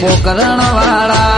પોકરણ વાળા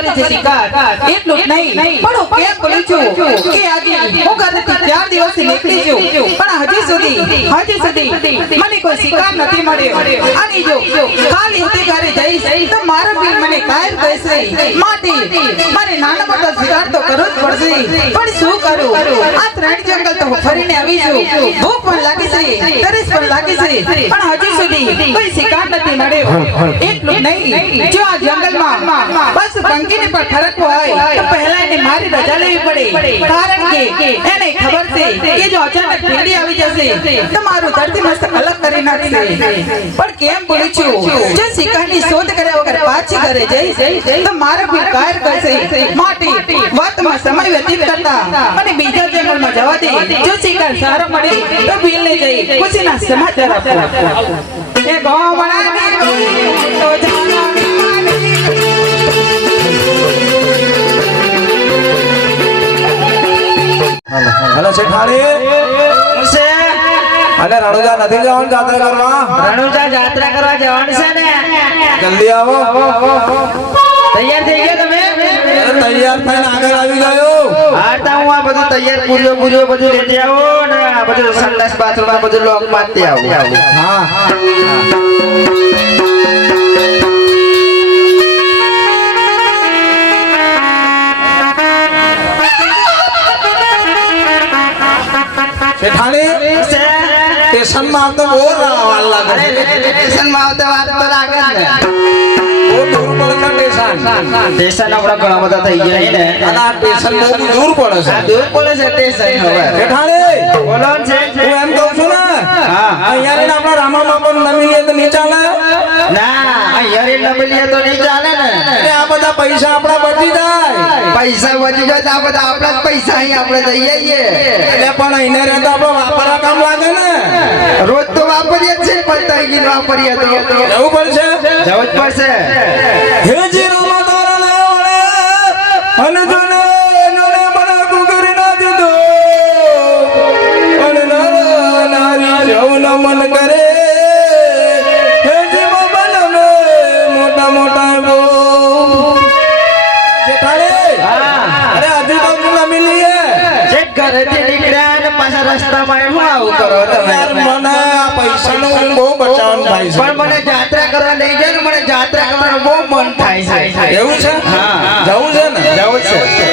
કરે છે શિકાર એટલું નહીં. પણ હું કેમ બોલું છું કે આજે હું ઘરેથી ચાર દિવસથી નીકળી છું પણ હજી સુધી હજી સુધી. મને કોઈ શિકાર નથી મળ્યો. અને જો ખાલી હતી ઘરે જઈશ તો મારો બિલ મને કાયર કહેશે માટે મારે નાનો મોટો શિકાર તો કરવો જ પડશે. પણ શું કરું? આ ત્રણ જંગલ તો હું ફરીને આવી છું. ભૂખ પણ લાગી છે તરસ પણ લાગી છે. પણ હજી સુધી કોઈ શિકાર નથી મળ્યો. એટલું નહીં. જો આ જંગલમાં બસ બંકીને પણ ફરક હોય તો પહેલા એને મારી રજા લેવી પડે. કારણ કે એને ખબર છે કે જો અચાનક ભીડી આવી જશે તમારું ધરતી મસ્ત અલગ કરી નાખશે. પણ કેમ બોલું છું? જો શિકારની શોધ કર્યા વગર પાછી ઘરે જઈશ તો મારો કોઈ કાયર કરશે. માટે, વાતમાં સમય વ્યતીત કરતા. અને બીજા જંગલમાં જવા દે. જો શિકાર સારો મળે, તો ભીલને જઈ, ખુશીના સમાચાર આપો. એ ગોવાળા ગોળી તો જાણવાની હલો શેઠાણી અને રણુજા નથી જવાનું જાત્રા કરવા? રણુજા જાત્રા કરવા જવાનું છે ને? જલ્દી આવો. તૈયાર થઈ ગયા તમે? તૈયાર થઈને આગળ આવી ગયો હા તો હું આ બધું તૈયાર પૂર્યો પૂર્યો બધું લેતી આવો ને આ બધું સંડાસ બાથરૂમ આ બધું લોક મારતી આવું. હા શેઠાણી સ્ટેશનમાં આવતા બહુ રાવાલ લાગે અરે છે. સ્ટેશનમાં આવતા વાત તો લાગે સ્ટેશન. સ્ટેશન આપણા ઘણા બધા થઈ ગયા ને. અને આ સ્ટેશન બહુ દૂર પડે છે. દૂર પડે છે સ્ટેશન હવે. બોલો છે ને. અહીંયા રહીને આપણા રામા પણ નમી લે તો નહીં ચાલે? ના અહીંયા નમી લે તો નહીં ચાલે ને. આ બધા પૈસા આપણા બચી જાય. પૈસા બચી જાય તો આ બધા આપણા જ પૈસા અહીં આપણે દઈ જઈએ એટલે પણ અહીંયા રહે તો આપણે વાપરવા કામ લાગે ને. રોજ તો વાપરીએ જ છે પણ તઈ વાપરીએ તો. જવું પડશે? જવું જ પડશે. હે જી એવું છે? હા. જવું છે ને? જવું છે.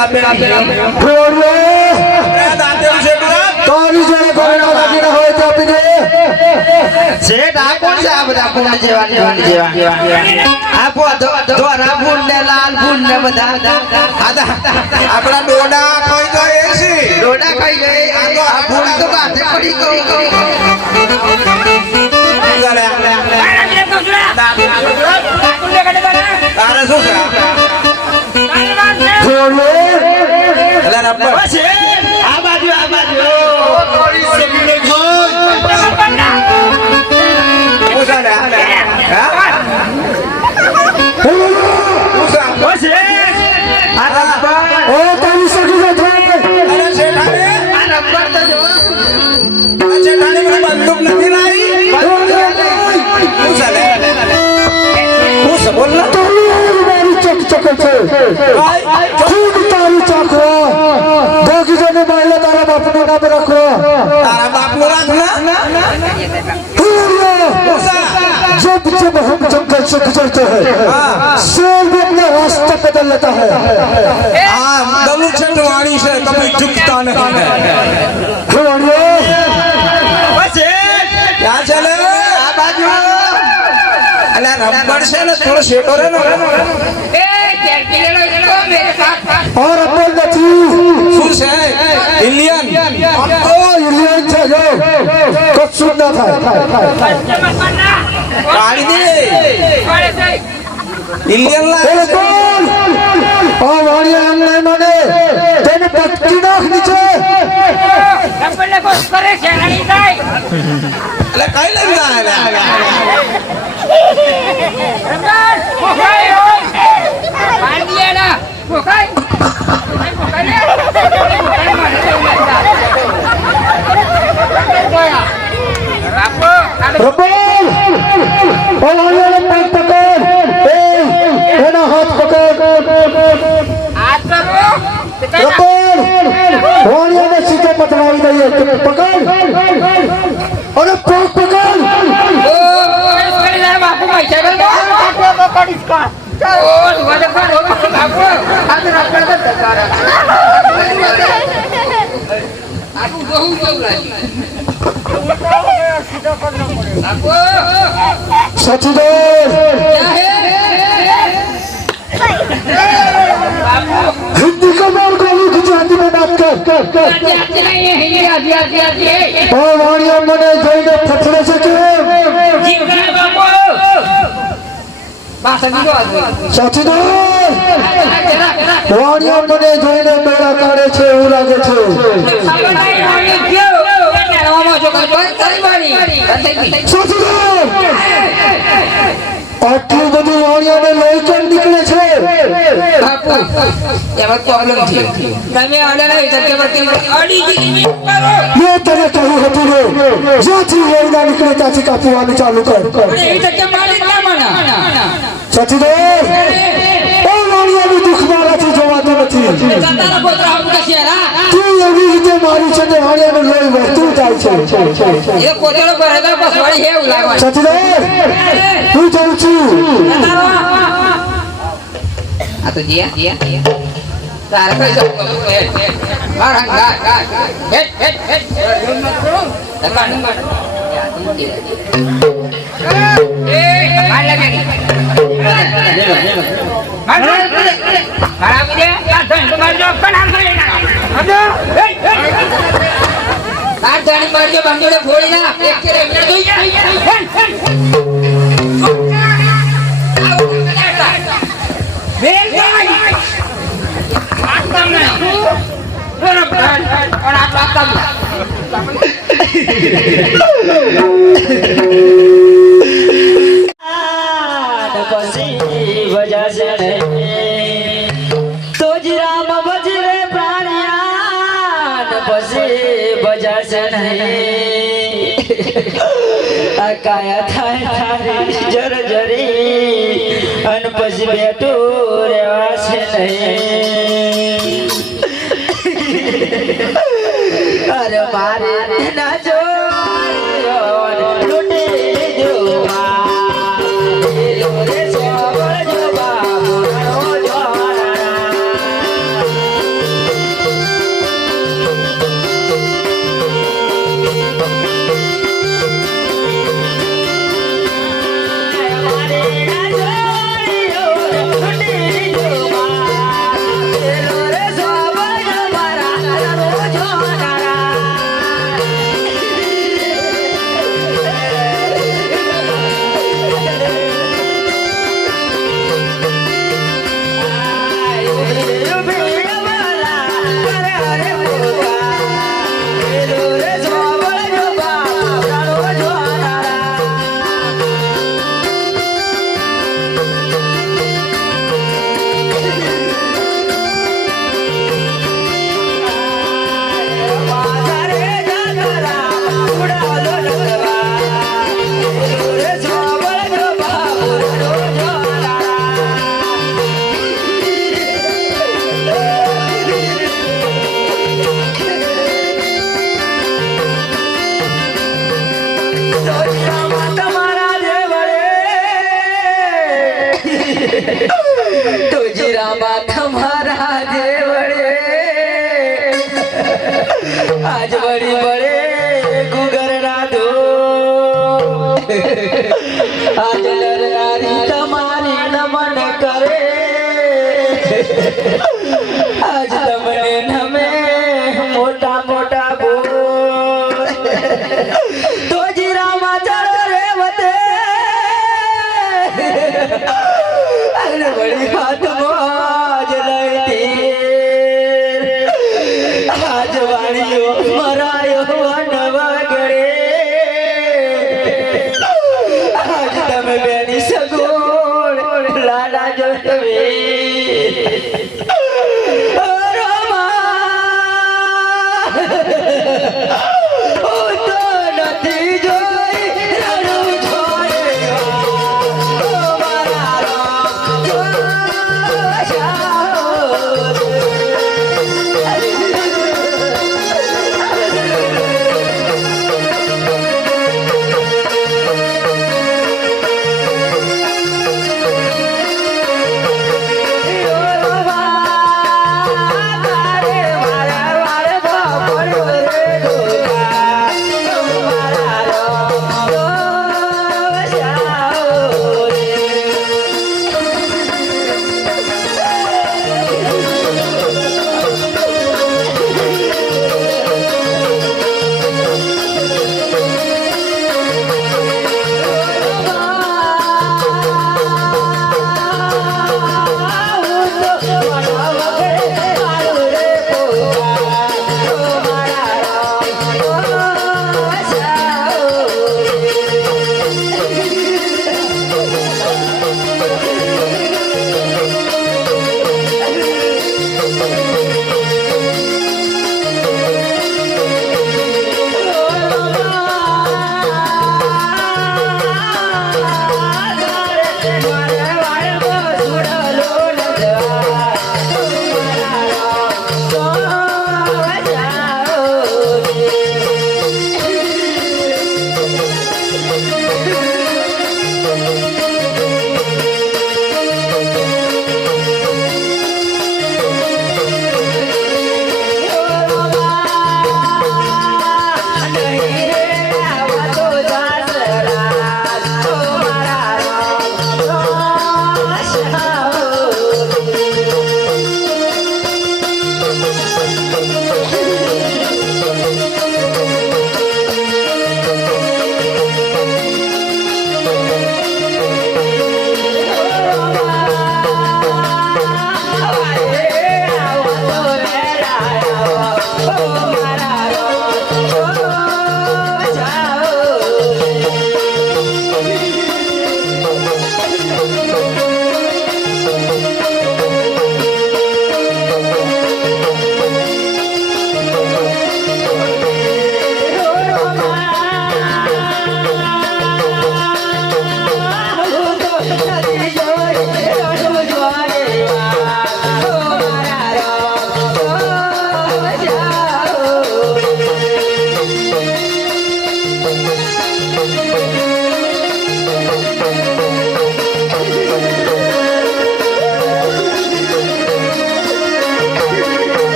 છે તારી જોડે ઘરેણા દાગીના હોય તો આપી દે શેઠ આ કોણ છે આ બધા ફૂલ જેવા ને જેવા આપો ધોરા ફૂલ ને લાલ ફૂલ ને બધા આપણા ડોડા તો એ છે ડોડા ખાઈ ગઈ આ ફૂલ તો કાઢે પડી ગઈ એટલે में हम जंगल से गुजरते हैं सूर्य अपने रास्ते बदल लेता है वाणी से कभी झुकता नहीं और अपोल चीज इंडियन इंडियन चाहिए कुछ सुनना था और हमारी ऑनलाइन वाले तेरे पत्ती ना नीचे कपड़े को करे चलाई जाए अरे कहीं लग रहा है रमजान मुखाई हो मान दिया ना मुखाई तुम्हें मुखाई ना मुखाई मारे तो मजा रब्बो रब्बो ઓલાનો પગ પકડ એ એનો હાથ પકડ. રતન ભોણિયાને બહુ બહુ લાગ્યું સીધો પગ ન પડે સચિદાન हिंदी का नाम गोली गुजराती में बात कर कर कर ओ वाणिया मने છે કે જીવને મને જોઈને મેળા કાઢે છે એવું લાગે છે. સચિદાન આટલું બધું વાણિયાને લોહી કેમ નીકળે છે મેં તને કહ્યું હતું ને જ્યાંથી વેરડા નીકળે ત્યાંથી કાપવાનું ચાલુ કર સાચીદાર ઓ વાણિયાનું દુઃખ મારાથી જોવાતું નથી તું એવી રીતે મારી છે ને વાણિયાનું લોહી વહેતું જાય. છે સાચીદાર હું જાઉં છું આ તો જીયા જીયા તારે કઈ જવું હેડ હેડ માર હંગ ગા ગા હેડ હેડ હેડ દકાન એ માર લાગે માર મારા વિદે આ ધન મારજો કનામ કરી ના ધન મારજો બંદોડે ફોડી ના એક કે રે દોઈ બેલ ભાઈ આતમ ને બરાબર અને આટલા પછી ભજશે આ કાયા થાય થારી, જર પછી બેઠું રેવાશે નહીં. અરે મારે ના જો લૂટી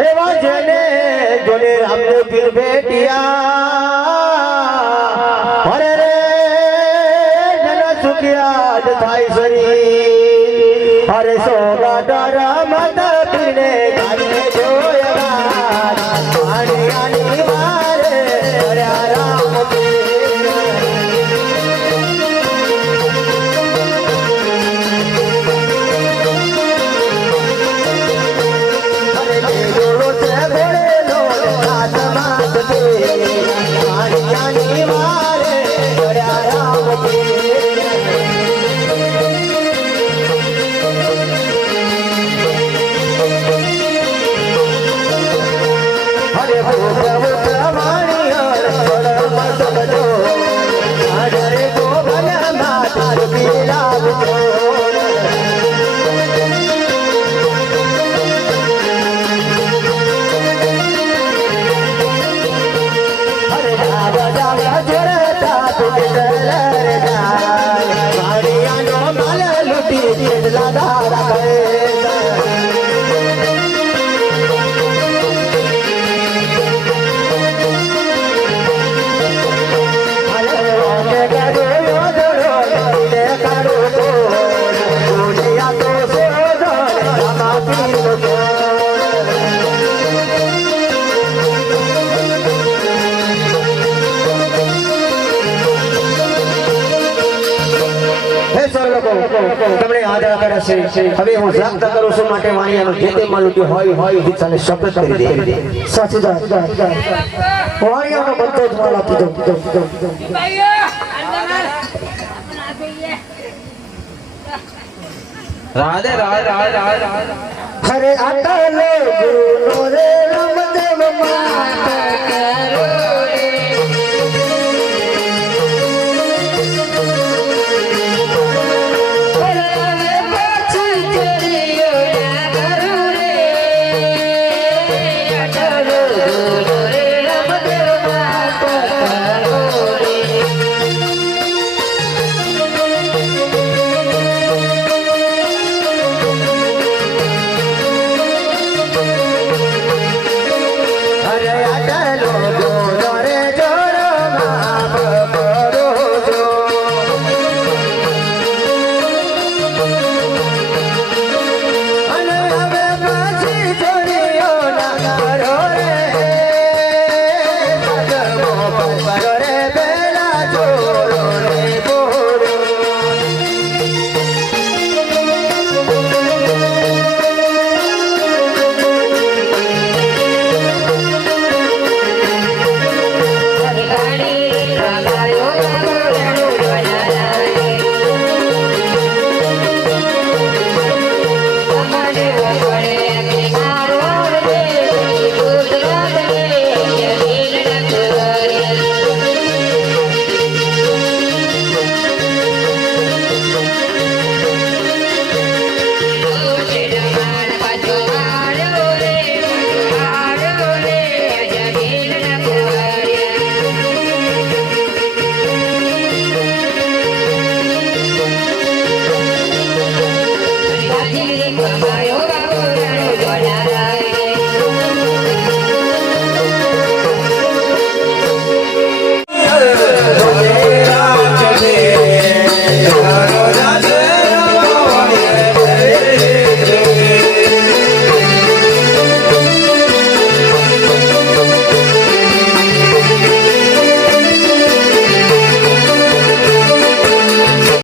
એવા જેને જોને રામદેવ પીર Música આદર કરે છે. હવે હું પ્રાપ્ત કરું છું માટે વાણિયાનો જે તે માં હોય હોય દીક્ષાને શપથ કરી દે. સાચી વાત. વાણિયાનો બધો જ માલ આપી દો રાધે રાધે રાધે રાધે. હરે આટા લે ગુરુ રે રામદેવ માતા